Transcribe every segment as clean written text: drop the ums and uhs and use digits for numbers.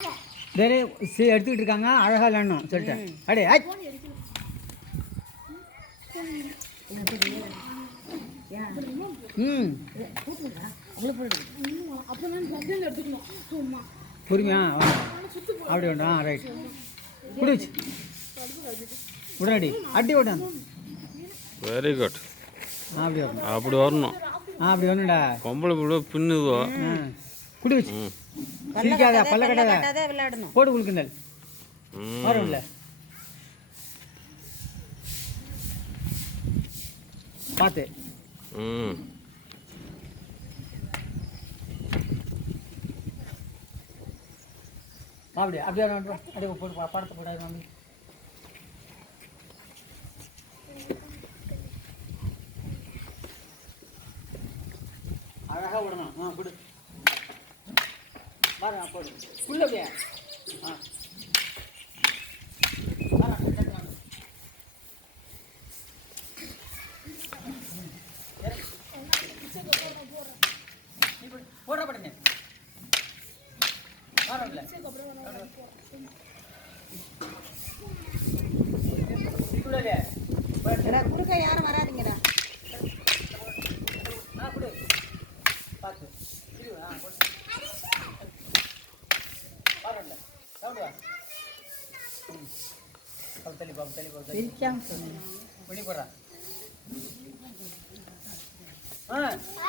வேற எடுத்துக்கிட்டு இருக்காங்க. அழகாக விளையாடணும் சொல்லிட்டேன். அடே பொறுமையா அப்படி வேண்டாம். ரைட் குடிச்சு உடனடி அடி விடணும். Very good. அப்படி வரணும். அப்படி வரணும். அப்படி வரணும்டா. பொம்பளை பிள்ளை பின்னுதோ. குடிச்சு சிரிக்காத பல்ல கட்டாத விளையாடணும். போட்டு குளுக்குங்கள் வரும்ல. பார்த்து அப்படியே அப்படியே அப்படியே போட்டு படத்தை போடாது மாமி. அழகாக விடணும். கொடு பாரு போடு உள்ள அப்படியே. போடுற படுங்க குடுக்க யாரும் வராதிங்கடா.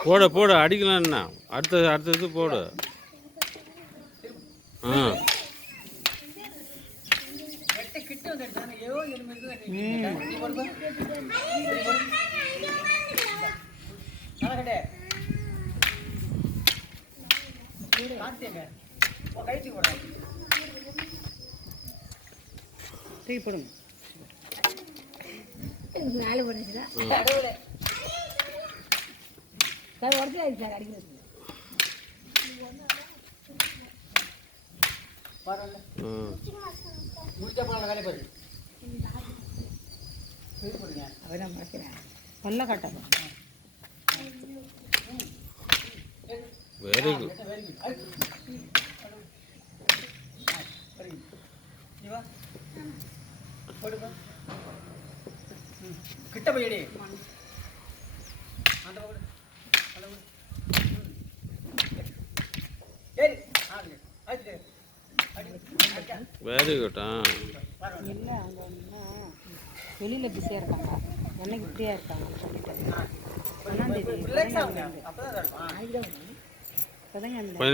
போட போட அடிக்கலாம். என்ன அடுத்தது போடு. போடுங்க. நாலு போடுச்சுடா. சார் உடச்சு ஆயிடுச்சு சார் அடிக்கிறது. அவன் பார்க்கிறேன் பல்ல காட்டாத. Very good. கிட்ட போய் வெரி குட். இல்லை அவங்க வெளியில் பிஸியாக இருக்காங்க. என்னைக்கு ஃப்ரீயாக இருக்காங்க சொல்லிட்டு 1ஆம் தேதி.